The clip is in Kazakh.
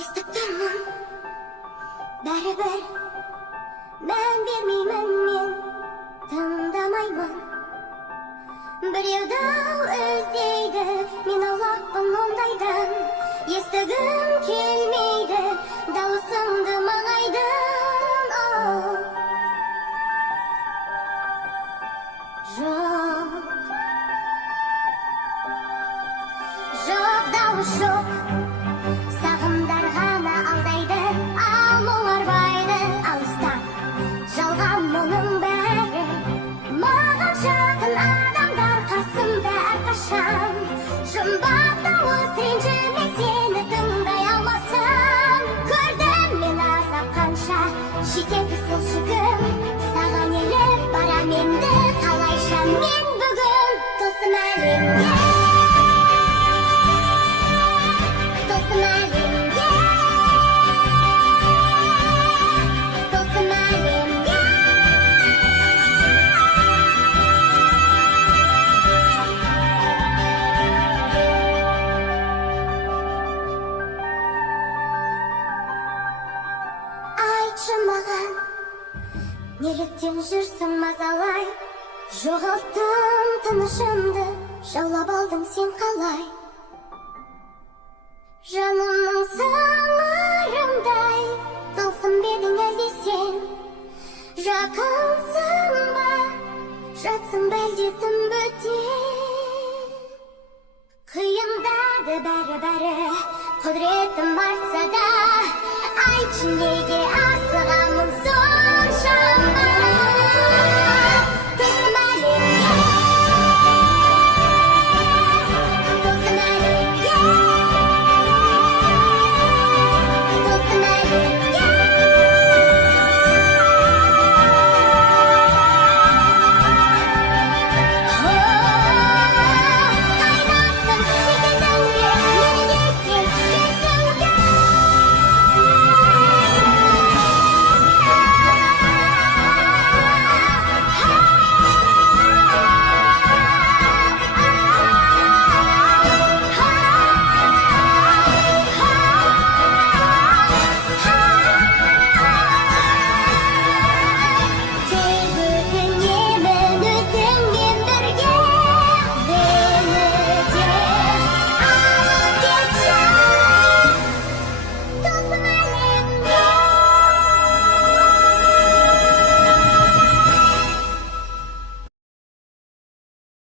естіп тұрмын бәрібір мән бермеймін мен тыңдамаймын біреуді іздейді мен аулақпын ондайдан естігім келмейді дауысыңды маңайдан жоқ дауыс жоқ сағымдар ғана алдайды ал мұңар байды алыстан жалған мұның бәрі маған жақын адамдар қасымда әрқашан жұмбақ дауыс ренжіме сені тыңдай алмасам көрдім мен азап қанша жетеді сол жүгім саған еріп барам енді қалайша мен бүгін тосым әлемге тосым әлемге тосым әлемге айтшы маған неліктен жүрсің мазалай жоғалттым тынышымды жаулап алдың сен қалай жанымның сыңарындай тылсым бедің әлде сен жақынсың ба жатсың ба әлде тым бөтен қиындады бәрі құдіретім артса да айтшы неге